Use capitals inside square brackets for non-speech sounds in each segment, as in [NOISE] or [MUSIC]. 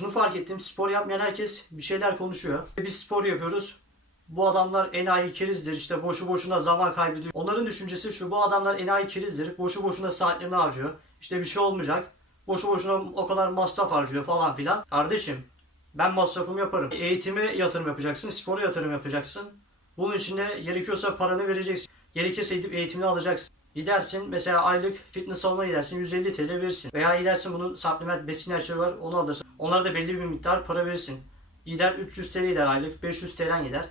Şunu fark ettim. Spor yapmayan herkes bir şeyler konuşuyor. Biz spor yapıyoruz. Bu adamlar enayi kerizdir. İşte boşu boşuna zaman kaybediyor. Onların düşüncesi şu. Bu adamlar enayi kerizdir. Boşu boşuna saatlerini harcıyor. İşte bir şey olmayacak. Boşu boşuna o kadar masraf harcıyor falan filan. Kardeşim ben masrafımı yaparım. Eğitime yatırım yapacaksın. Spora yatırım yapacaksın. Bunun için de gerekiyorsa paranı vereceksin. Gerekirse gidip eğitimini alacaksın. Gidersin mesela aylık fitness salonuna gidersin 150 TL verirsin. Veya gidersin bunun supplement besin ilaçları var onu alırsın. Onlara da belli bir miktar para verirsin. Gider 300 TL gider aylık 500 TL gider.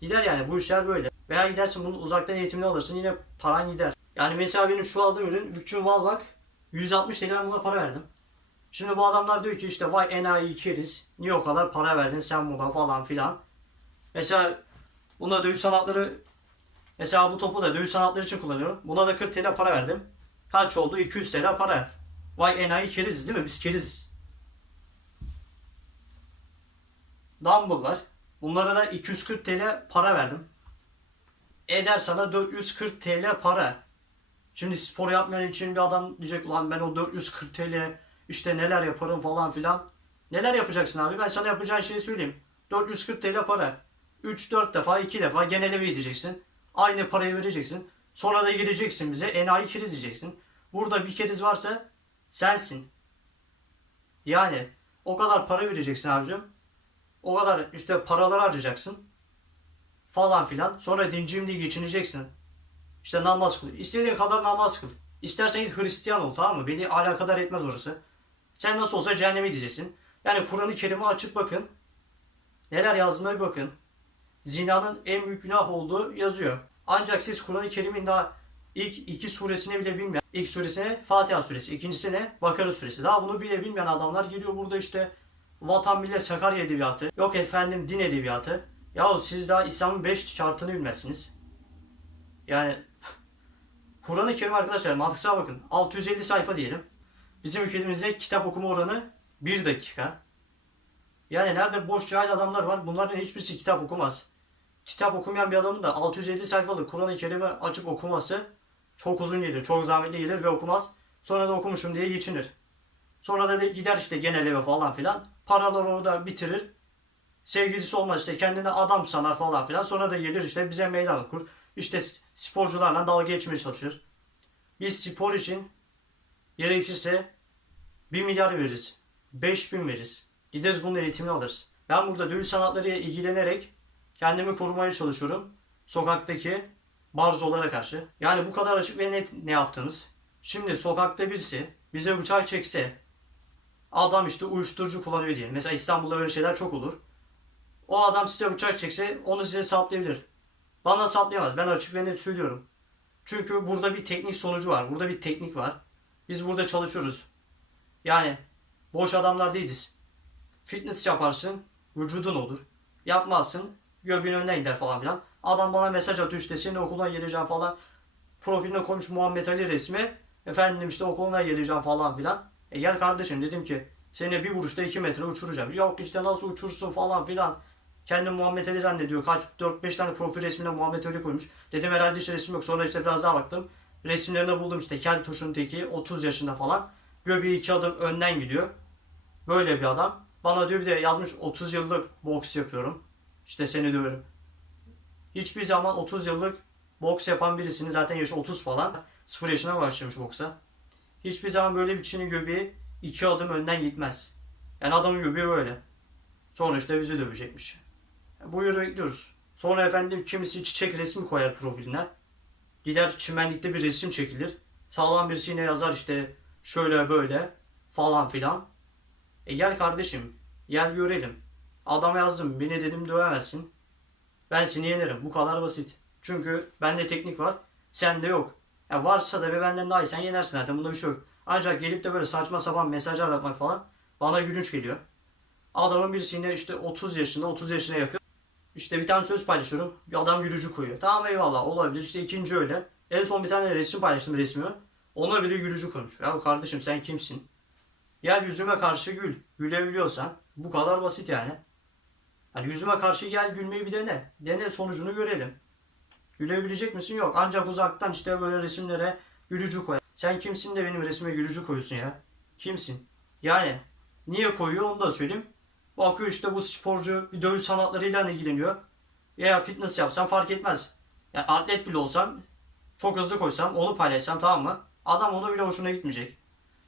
Gider yani bu işler böyle. Veya gidersin bunun uzaktan eğitimini alırsın yine paran gider. Yani mesela benim şu aldığım ürün Rükçün Valbak 160 TL ben buna para verdim. Şimdi bu adamlar diyor ki işte vay enayi keriz. Niye o kadar para verdin sen buna falan filan. Mesela buna dövüş sanatları mesela bu topu da dövüş sanatları için kullanıyorum. Buna da 40 TL para verdim. Kaç oldu? 200 TL para. Vay enayi keriziz değil mi? Biz keriziz. Dumbbell'lar. Bunlara da 240 TL para verdim. Eder sana 440 TL para. Şimdi spor yapmayan için bir adam diyecek ulan ben o 440 TL işte neler yaparım falan filan. Neler yapacaksın abi? Ben sana yapacağın şeyi söyleyeyim. 440 TL para. 3-4 defa 2 defa genel eve. Aynı parayı vereceksin. Sonra da geleceksin bize enayi keriz diyeceksin. Burada bir keriz varsa sensin. Yani o kadar para vereceksin abicim. O kadar işte paralar harcayacaksın. Falan filan. Sonra dincim diye geçineceksin. İşte namaz kıl. İstediğin kadar namaz kıl. İstersen git Hristiyan ol tamam mı? Beni alakadar etmez orası. Sen nasıl olsa cehenneme gideceksin. Yani Kur'an-ı Kerim'i açıp bakın. Neler yazdığına bir bakın. Zinanın en büyük günah olduğu yazıyor. Ancak siz Kur'an-ı Kerim'in daha ilk iki suresini bile bilmeyen, ilk suresine Fatiha suresi, ikincisine Bakara suresi. Daha bunu bile bilmeyen adamlar geliyor burada işte vatan millet Sakarya edebiyatı, yok efendim din edebiyatı. Yahu siz daha İslam'ın 5 şartını bilmezsiniz. Yani [LAUGHS] Kur'an-ı Kerim arkadaşlar mantıksal bakın. 650 sayfa diyelim. Bizim ülkemizde kitap okuma oranı 1 dakika. Yani nerede boş cahil adamlar var bunların hiçbirisi kitap okumaz. Kitap okumayan bir adamın da 650 sayfalık Kur'an-ı Kerim'i açıp okuması çok uzun gelir, çok zahmetli gelir ve okumaz. Sonra da okumuşum diye geçinir. Sonra da gider işte genel eve falan filan. Paralar orada bitirir. Sevgilisi olmaz işte kendini adam sanar falan filan. Sonra da gelir işte bize meydan okur. İşte sporcularla dalga geçmeye çalışır. Biz spor için gerekirse 1 milyar veririz. 5 bin veririz. Gideriz bunun eğitimini alırız. Ben burada dövüş sanatlarıyla ilgilenerek kendimi korumaya çalışıyorum. Sokaktaki barzolara karşı. Yani bu kadar açık ve net ne yaptınız? Şimdi sokakta birisi bize bıçak çekse adam işte uyuşturucu kullanıyor diyelim. Mesela İstanbul'da böyle şeyler çok olur. O adam size bıçak çekse onu size saplayabilir. Bana saplayamaz. Ben açık ve net söylüyorum. Çünkü burada bir teknik sonucu var. Burada bir teknik var. Biz burada çalışıyoruz. Yani boş adamlar değiliz. Fitness yaparsın, vücudun olur. Yapmazsın, göbeğin önden gider falan filan. Adam bana mesaj atıyor işte senin okuldan geleceğim falan. Profiline koymuş Muhammed Ali resmi. Efendim işte okuluna geleceğim falan filan. E gel kardeşim dedim ki seni bir vuruşta 2 metre uçuracağım. Yok işte nasıl uçursun falan filan. Kendi Muhammed Ali zannediyor. Kaç 4-5 tane profil resmine Muhammed Ali koymuş. Dedim herhalde işte resim yok. Sonra işte biraz daha baktım. Resimlerine buldum işte kel tuşun teki 30 yaşında falan. Göbeği iki adım önden gidiyor. Böyle bir adam. Bana diyor bir de yazmış 30 yıllık boks yapıyorum. İşte seni döverim. Hiçbir zaman 30 yıllık boks yapan birisinin zaten yaşı 30 falan. 0 yaşına başlamış boksa. Hiçbir zaman böyle bir kişinin göbeği iki adım önden gitmez. Yani adamın göbeği böyle. Sonra işte bizi dövecekmiş. Buyur bekliyoruz. Sonra efendim kimisi çiçek resmi koyar profiline. Gider çimenlikte bir resim çekilir. Sağlam birisi yine yazar işte şöyle böyle falan filan. E gel kardeşim gel görelim. Adam yazdım beni dedim dövemezsin. Ben seni yenerim bu kadar basit. Çünkü bende teknik var sende yok. Ya varsa da ve benden daha iyi sen yenersin zaten bunda bir şey yok. Ancak gelip de böyle saçma sapan mesaj atmak falan bana gülünç geliyor. Adamın birisi yine işte 30 yaşında 30 yaşına yakın. İşte bir tane söz paylaşıyorum. Bir adam gülücü koyuyor. Tamam eyvallah olabilir. İşte ikinci öyle. En son bir tane resim paylaştım resmimi. Ona bile gülücü koymuş. Ya kardeşim sen kimsin? Gel yüzüme karşı gül. Gülebiliyorsan bu kadar basit yani. Hani yüzüme karşı gel gülmeyi bir dene. Dene sonucunu görelim. Gülebilecek misin? Yok. Ancak uzaktan işte böyle resimlere gülücü koy. Sen kimsin de benim resmime gülücü koyuyorsun ya? Kimsin? Yani Niye koyuyor onu da söyleyeyim. Bakıyor işte bu sporcu bir dövüş sanatlarıyla ilgileniyor. Ya fitness yapsam fark etmez. Yani atlet bile olsam çok hızlı koysam onu paylaşsam tamam mı? Adam onu bile hoşuna gitmeyecek.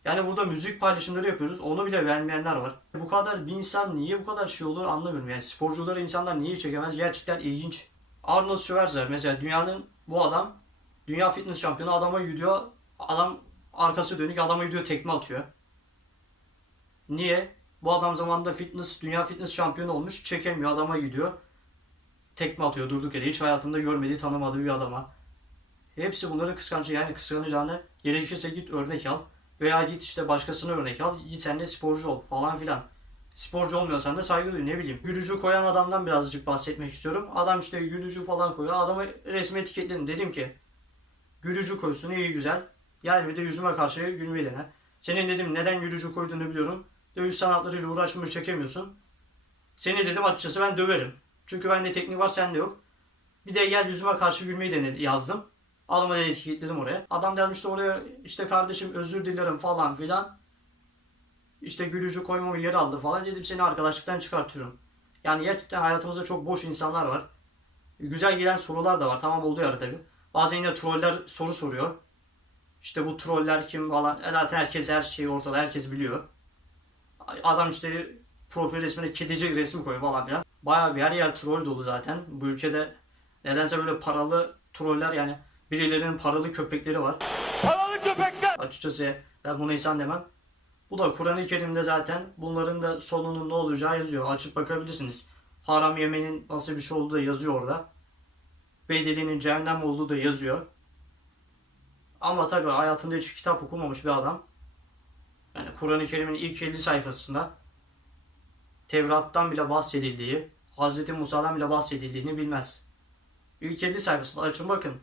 Yani burada müzik paylaşımları yapıyoruz. Onu bile beğenmeyenler var. Bu kadar bir insan niye bu kadar şey olur anlamıyorum. Yani sporcuları insanlar niye çekemez? Gerçekten ilginç. Arnold Schwarzenegger mesela dünyanın bu adam dünya fitness şampiyonu adama gidiyor. Adam arkası dönük adama gidiyor tekme atıyor. Niye? Bu adam zamanında fitness, dünya fitness şampiyonu olmuş. Çekemiyor adama gidiyor. Tekme atıyor durduk yere. Hiç hayatında görmediği, tanımadığı bir adama. Hepsi bunların kıskancı. Yani kıskanacağını gerekirse git örnek al. Veya git işte başkasına örnek al. Git sen de sporcu ol falan filan. Sporcu olmuyorsan da saygı duy ne bileyim. Gülücü koyan adamdan birazcık bahsetmek istiyorum. Adam işte gülücü falan koyuyor. Adamı resmi etiketledim. Dedim ki gülücü koysun iyi güzel. Gel bir de yüzüme karşı gülmeyi dene. Senin dedim neden gülücü koyduğunu biliyorum. Dövüş sanatlarıyla uğraşmayı çekemiyorsun. Seni dedim açıkçası ben döverim. Çünkü bende teknik var sende yok. Bir de gel yüzüme karşı gülmeyi dene yazdım. Adamı da etiketledim oraya. Adam yazmıştı oraya işte kardeşim özür dilerim falan filan. İşte gülücü koymamı yer aldı falan dedim seni arkadaşlıktan çıkartıyorum. Yani gerçekten hayatımızda çok boş insanlar var. Güzel gelen sorular da var. Tamam olduğu yerde tabii. Bazen yine troller soru soruyor. İşte bu troller kim falan. E Zaten herkes her şeyi ortada. Herkes biliyor. Adam işte profil resmine kedicik resmi koyuyor falan filan. Bayağı bir her yer troll dolu zaten. Bu ülkede nedense böyle paralı troller yani birilerinin paralı köpekleri var. Paralı köpekler! Açıkçası ben buna insan demem. Bu da Kur'an-ı Kerim'de zaten bunların da sonunun ne olacağı yazıyor. Açıp bakabilirsiniz. Haram yemenin nasıl bir şey olduğu da yazıyor orada. Bedelinin cehennem olduğu da yazıyor. Ama tabii hayatında hiç kitap okumamış bir adam. Yani Kur'an-ı Kerim'in ilk 50 sayfasında Tevrat'tan bile bahsedildiği, Hz. Musa'dan bile bahsedildiğini bilmez. İlk 50 sayfasında açın bakın.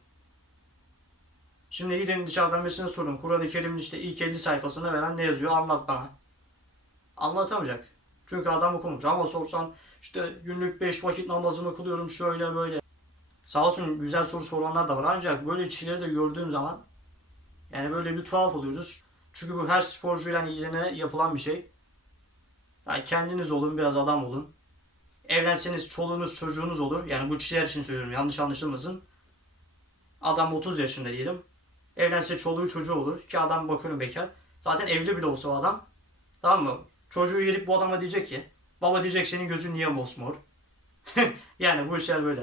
Şimdi gidin dışarıdan birisine sorun. Kur'an-ı Kerim'in işte ilk 50 sayfasına veren ne yazıyor anlat bana. Anlatamayacak. Çünkü adam okumuş. Ama sorsan işte günlük 5 vakit namazımı kılıyorum şöyle böyle. Sağ olsun güzel soru soranlar da var. Ancak böyle kişileri de gördüğüm zaman yani böyle bir tuhaf oluyoruz. Çünkü bu her sporcuyla ilgilene yapılan bir şey. Yani kendiniz olun biraz adam olun. Evlenseniz çoluğunuz çocuğunuz olur. Yani bu kişiler için söylüyorum yanlış anlaşılmasın. Adam 30 yaşında diyelim. Evlense çoluğu çocuğu olur. Ki adam bakıyorum bekar. Zaten evli bile olsa o adam. Tamam mı? Çocuğu gelip bu adama diyecek ki. Baba diyecek senin gözün niye mosmor? [LAUGHS] yani bu işler böyle.